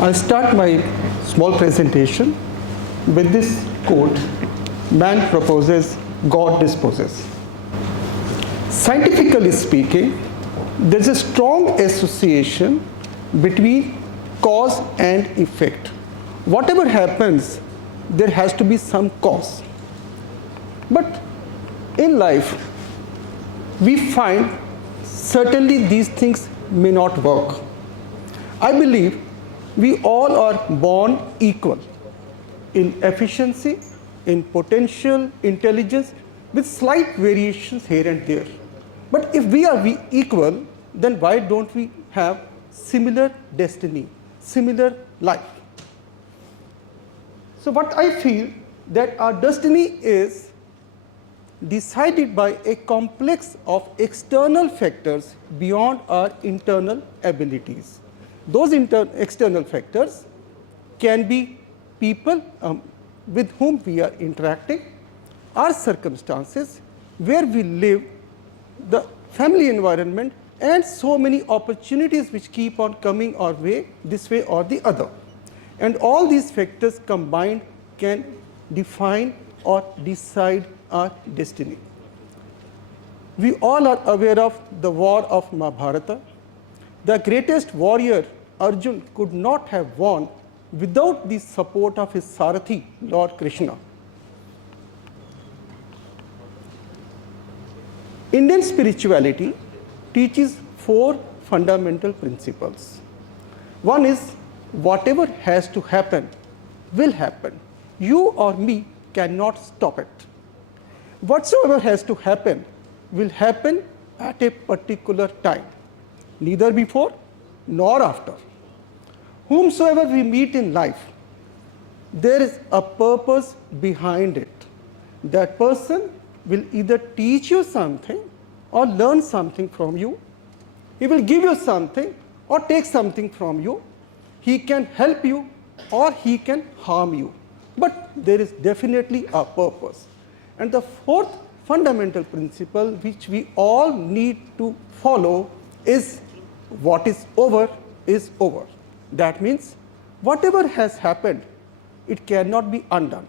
I'll start my small presentation with this quote, "Man proposes, God disposes." Scientifically speaking, there's a strong association between cause and effect. Whatever happens, there has to be some cause. But in life, we find certainly these things may not work. I believe we all are born equal in efficiency, in potential, intelligence, with slight variations here and there. But if we are equal, then why don't we have similar destiny, similar life? So what I feel that our destiny is decided by a complex of external factors beyond our internal abilities. Those external factors can be people with whom we are interacting, our circumstances, where we live, the family environment, and so many opportunities which keep on coming our way, this way or the other. And all these factors combined can define or decide our destiny. We all are aware of the war of Mahabharata. The greatest warrior, Arjun, could not have won without the support of his Sarathi, Lord Krishna. Indian spirituality teaches 4 fundamental principles. One is, whatever has to happen will happen. You or me cannot stop it. Whatsoever has to happen will happen at a particular time, neither before nor after. Whomsoever we meet in life, there is a purpose behind it. That person will either teach you something or learn something from you. He will give you something or take something from you. He can help you or he can harm you. But there is definitely a purpose. And the 4th fundamental principle which we all need to follow is, what is over is over. That means whatever has happened, it cannot be undone.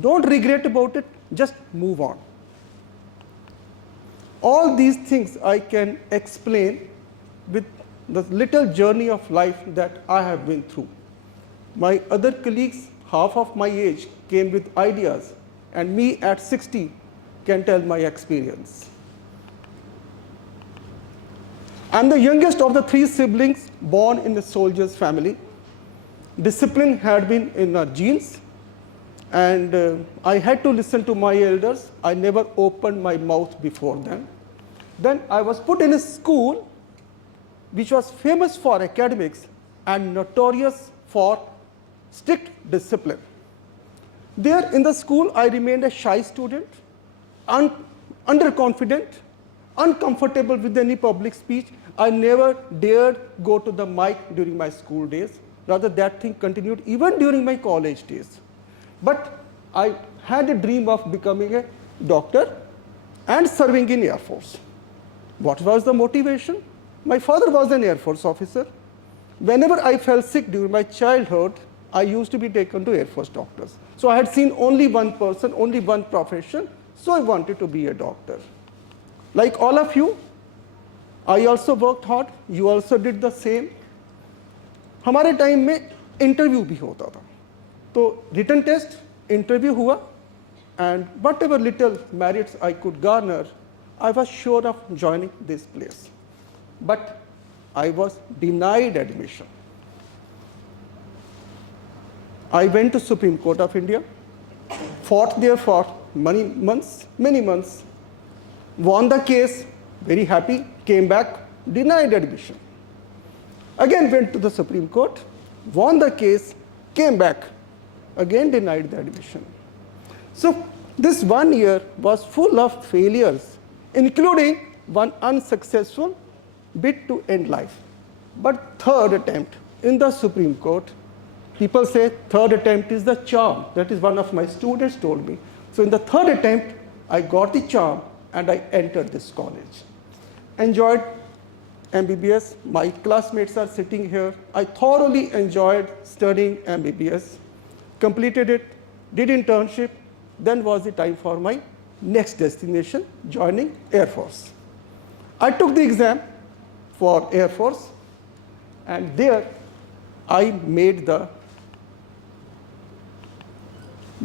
Don't regret about it, just move on. All these things I can explain with the little journey of life that I have been through. My other colleagues, half of my age, came with ideas, and me at 60 can tell my experience. I'm the youngest of the 3 siblings born in a soldier's family. Discipline had been in our genes, and I had to listen to my elders. I never opened my mouth before them. Then I was put in a school which was famous for academics and notorious for strict discipline. There in the school, I remained a shy student, underconfident, uncomfortable with any public speech. I never dared go to the mic during my school days. Rather, that thing continued even during my college days. But I had a dream of becoming a doctor and serving in Air Force. What was the motivation? My father was an Air Force officer. Whenever I fell sick during my childhood, I used to be taken to Air Force doctors. So I had seen only one person, only one profession, so I wanted to be a doctor. Like all of you, I also worked hard, you also did the same. हमारे time में interview भी होता था. तो written test, interview हुआ, and whatever little merits I could garner, I was sure of joining this place. But I was denied admission. I went to Supreme Court of India, fought there for many months, won the case, very happy, came back, denied admission. Again went to the Supreme Court, won the case, came back, again denied the admission. So this 1 year was full of failures, including one unsuccessful bid to end life. But 3rd attempt in the Supreme Court, people say 3rd attempt is the charm. That is one of my students told me. So in the 3rd attempt, I got the charm and I entered this college. Enjoyed MBBS. My classmates are sitting here. I thoroughly enjoyed studying MBBS, completed it, did internship, then was the time for my next destination, joining Air Force. I took the exam for Air Force, and there I made the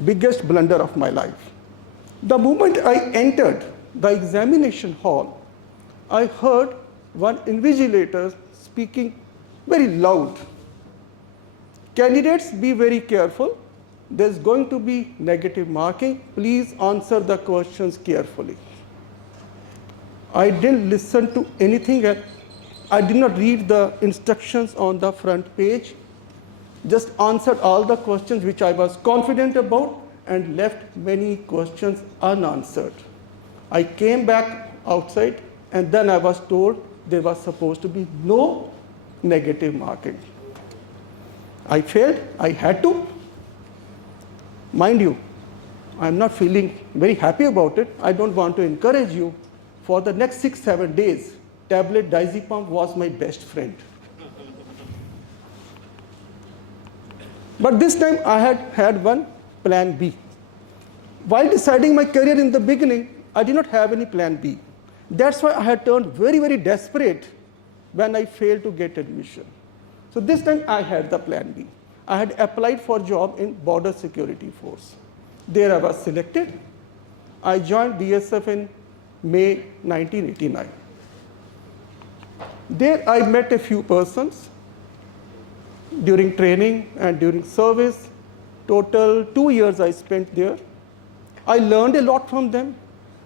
biggest blunder of my life. The moment I entered the examination hall, I heard one invigilator speaking very loud. Candidates, be very careful. There's going to be negative marking. Please answer the questions carefully. I didn't listen to anything else. I did not read the instructions on the front page. Just answered all the questions which I was confident about and left many questions unanswered. I came back outside, and then I was told there was supposed to be no negative marking. I failed. I had to. Mind you, I'm not feeling very happy about it. I don't want to encourage you. For the next 6-7 days, tablet diazepam was my best friend. But this time I had one plan B. While deciding my career in the beginning, I did not have any plan B. That's why I had turned very, very desperate when I failed to get admission. So this time I had the plan B. I had applied for a job in Border Security Force. There I was selected. I joined BSF in May 1989. There I met a few persons during training and during service. Total 2 years I spent there. I learned a lot from them,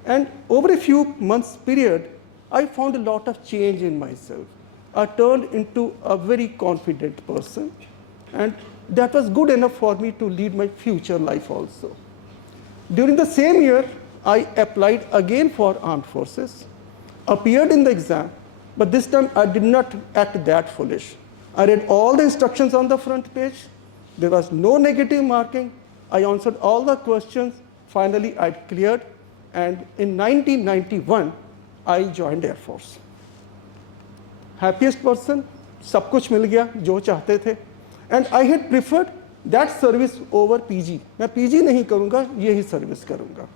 and over a few months period, I found a lot of change in myself. I turned into a very confident person, and that was good enough for me to lead my future life also. During the same year, I applied again for armed forces, appeared in the exam, but this time I did not act that foolish. I read all the instructions on the front page. There was no negative marking. I answered all the questions. Finally, I cleared, and in 1991, I joined Air Force. Happiest person, सब कुछ मिल गया जो चाहते थे, and I had preferred that service over PG. मैं PG नहीं करूँगा, यही service करूँगा.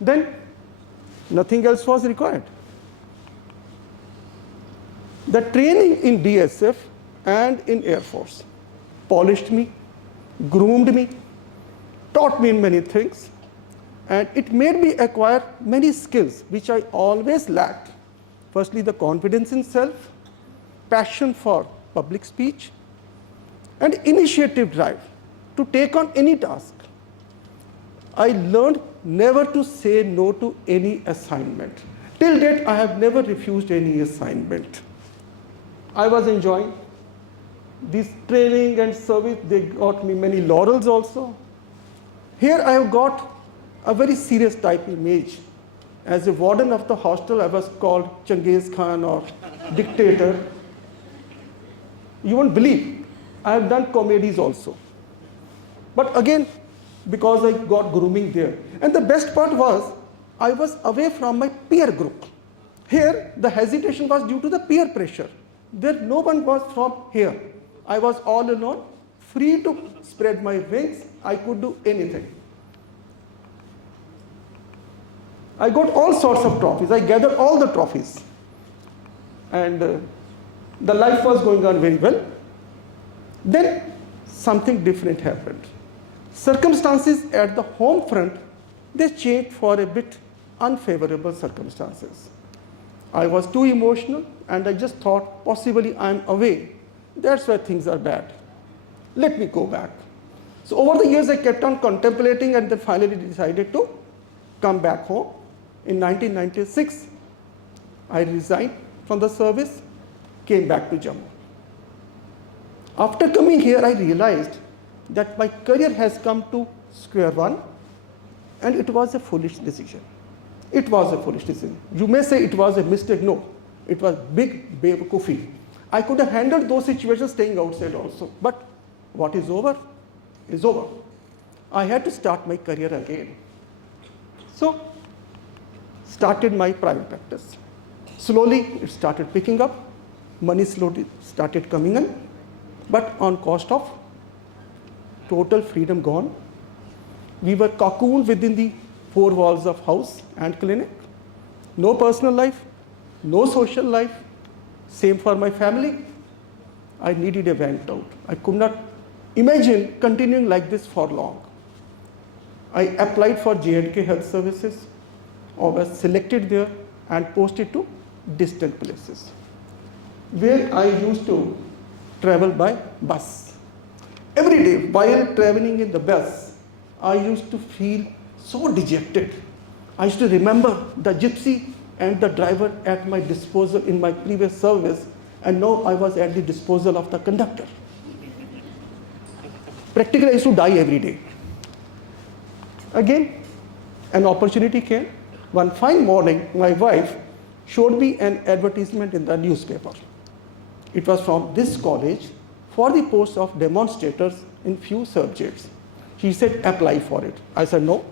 Then nothing else was required. The training in BSF and in Air Force polished me, groomed me, taught me in many things, and it made me acquire many skills which I always lacked. Firstly, the confidence in self, passion for public speech, and initiative drive to take on any task. I learned never to say no to any assignment. Till date, I have never refused any assignment. I was enjoying this training and service. They got me many laurels also. Here I have got a very serious type image. As a warden of the hostel, I was called Changiz Khan or dictator. You won't believe, I have done comedies also. But again, because I got grooming there. And the best part was, I was away from my peer group. Here, the hesitation was due to the peer pressure. There, no one was from here. I was all alone, free to spread my wings. I could do anything. I got all sorts of trophies. I gathered all the trophies. And the life was going on very well. Then something different happened. Circumstances at the home front, they changed for a bit unfavorable circumstances. I was too emotional, and I just thought possibly I'm away. That's why things are bad. Let me go back. So over the years, I kept on contemplating, and then finally decided to come back home. In 1996, I resigned from the service, came back to Jammu. After coming here, I realized that my career has come to square one, and it was a foolish decision. It was a foolish decision. You may say it was a mistake. No, it was big bewakoofi. I could have handled those situations staying outside also. But what is over is over. I had to start my career again. So, started my private practice. Slowly, it started picking up. money slowly started coming in, but on cost of total freedom gone. We were cocooned within the four walls of house and clinic. No personal life, no social life. Same for my family. I needed a vent out. I could not imagine continuing like this for long. I applied for J&K Health Services, I was selected there and posted to distant places, where I used to travel by bus. Every day while traveling in the bus, I used to feel so dejected. I used to remember the gypsy and the driver at my disposal in my previous service, and now I was at the disposal of the conductor. Practically, I used to die every day. Again, an opportunity came. One fine morning, my wife showed me an advertisement in the newspaper. It was from this college for the post of demonstrators in few subjects. She said, apply for it. I said, no.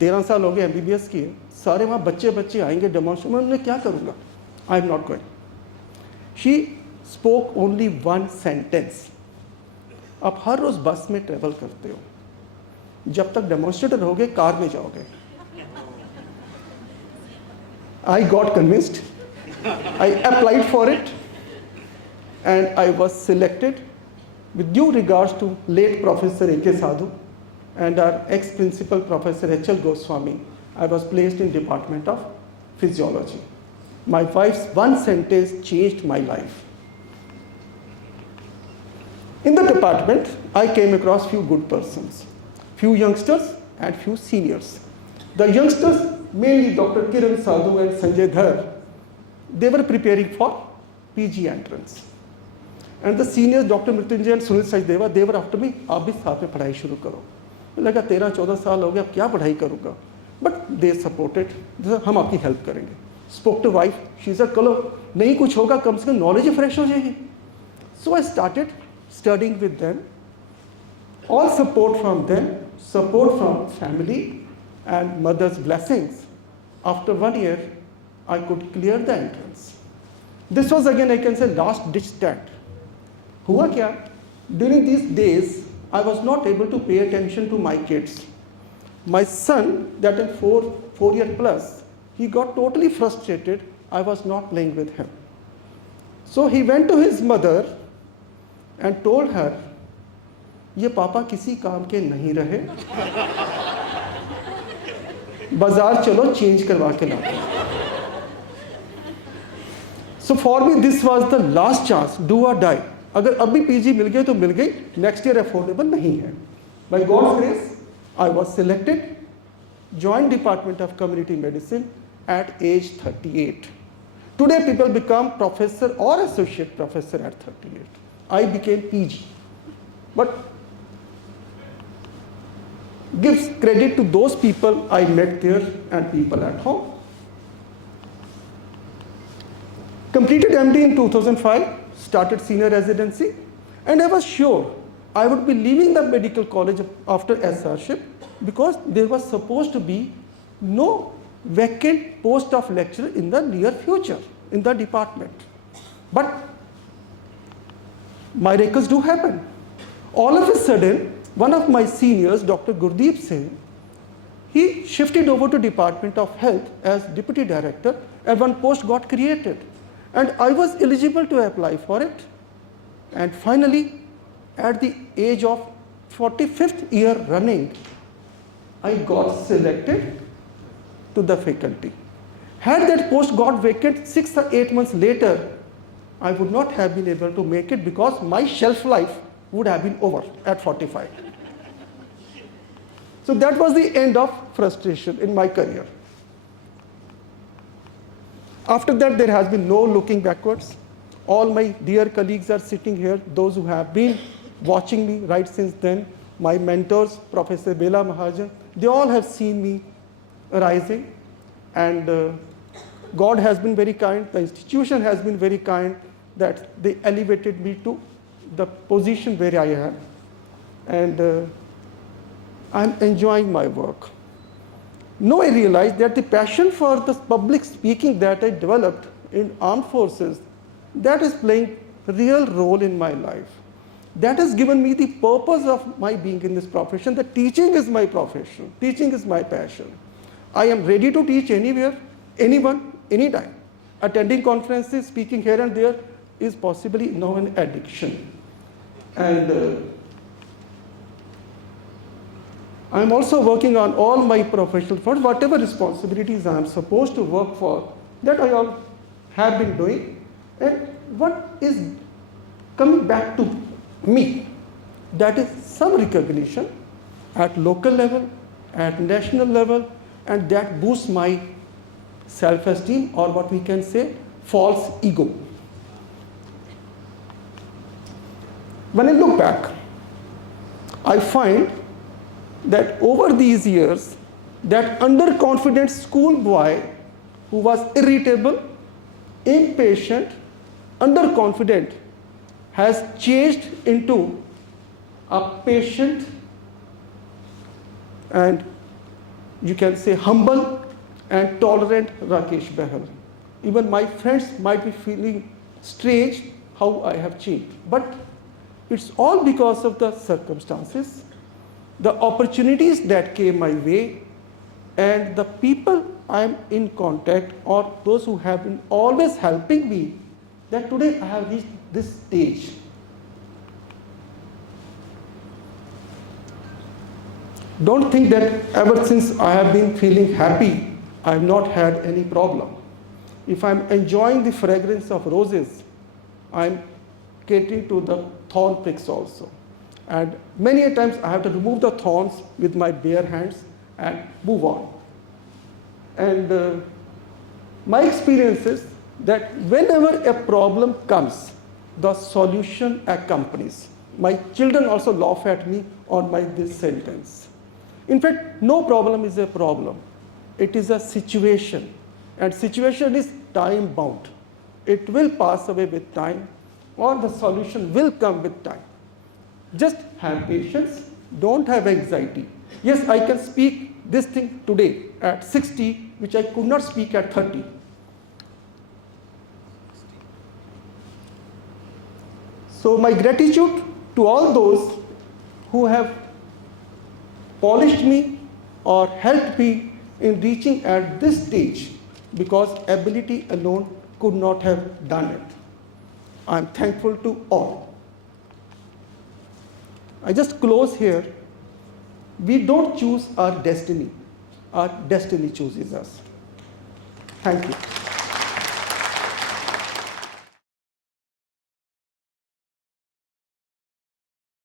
13 साल हो गए MBBS किए, सारे वहाँ बच्चे आएंगे demonstrate, मैं उन्हें क्या करूँगा? I am not going. She spoke only one sentence. आप हर रोज बस में ट्रेवल करते हो, जब तक डेमोन्स्ट्रेटर रहोगे कार में जाओगे. I got convinced. I applied for it, and I was selected. With due regards to late Professor A.K. Sadhu and our ex-principal Professor H.L. Goswami, I was placed in Department of Physiology. My wife's one sentence changed my life. In the department, I came across few good persons, few youngsters and few seniors. The youngsters, mainly Dr. Kiran Sadhu and Sanjay Dhar, they were preparing for PG entrance. And the seniors, Dr. Mrityunjay and Sunil Sachdeva, they were after me, आप भी साथ में पढ़ाई शुरू करो. मैं लगा 13-14 साल हो गए, अब क्या पढ़ाई करूँगा? But they supported, हम आपकी help करेंगे. Spoke to wife, she said, चलो नहीं कुछ होगा, कम से कम knowledge fresh हो जाएगी. So I started studying with them. All support from them, support from family and mother's blessings. After 1 year, I could clear the entrance. This was again, I can say, last ditch stand. Hua kya? During these days, I was not able to pay attention to my kids. My son, that is 4 year plus, he got totally frustrated. I was not playing with him. So he went to his mother and told her, ये पापा किसी काम के नहीं रहे, बाजार चलो change करवा के लाओ. So for me this was the last chance, do or die. अगर अभी पीजी मिल गई तो मिल गई, नेक्स्ट ईयर अफोर्डेबल नहीं है. By God's grace, I was selected, joined Department of Community Medicine at age 38. Today people become professor or associate professor at 38. I became PG. But gives credit to those people I met there and people at home. Completed MD in 2005, started senior residency, and I was sure I would be leaving the medical college after SRship because there was supposed to be no vacant post of lecturer in the near future in the department. But miracles do happen. All of a sudden, one of my seniors, Dr. Gurdeep Singh, he shifted over to Department of Health as Deputy Director, and one post got created. And I was eligible to apply for it. And finally, at the age of 45th year running, I got selected to the faculty. Had that post got vacant 6 or 8 months later, I would not have been able to make it because my shelf life would have been over at 45. So that was the end of frustration in my career. After that, there has been no looking backwards. All my dear colleagues are sitting here, those who have been watching me right since then. My mentors, Professor Bela Mahajan, they all have seen me rising. And God has been very kind, the institution has been very kind that they elevated me to the position where I am. And I'm enjoying my work. Now I realized that the passion for the public speaking that I developed in armed forces that is playing a real role in my life. That has given me the purpose of my being in this profession. That teaching is my profession. Teaching is my passion. I am ready to teach anywhere, anyone, anytime. Attending conferences, speaking here and there is possibly now an addiction. And I am also working on all my professional, for whatever responsibilities I am supposed to work for, that I all have been doing. And what is coming back to me, that is some recognition at local level, at national level, and that boosts my self-esteem, or what we can say, false ego. When I look back, I find that over these years, that underconfident schoolboy who was irritable, impatient, underconfident, has changed into a patient and you can say humble and tolerant Rakesh Bahl. Even my friends might be feeling strange how I have changed. But it's all because of the circumstances, the opportunities that came my way, and the people I am in contact, or those who have been always helping me, that today I have reached this stage. Don't think that ever since I have been feeling happy, I have not had any problem. If I am enjoying the fragrance of roses, I am catering to the thorn pricks also. And many a times I have to remove the thorns with my bare hands and move on. And my experience is that whenever a problem comes, the solution accompanies. My children also laugh at me on this sentence. In fact, no problem is a problem. It is a situation. And situation is time bound. It will pass away with time, or the solution will come with time. Just have patience, don't have anxiety. Yes, I can speak this thing today at 60, which I could not speak at 30. So my gratitude to all those who have polished me or helped me in reaching at this stage, because ability alone could not have done it. I am thankful to all. I just close here. We don't choose our destiny. Our destiny chooses us. Thank you.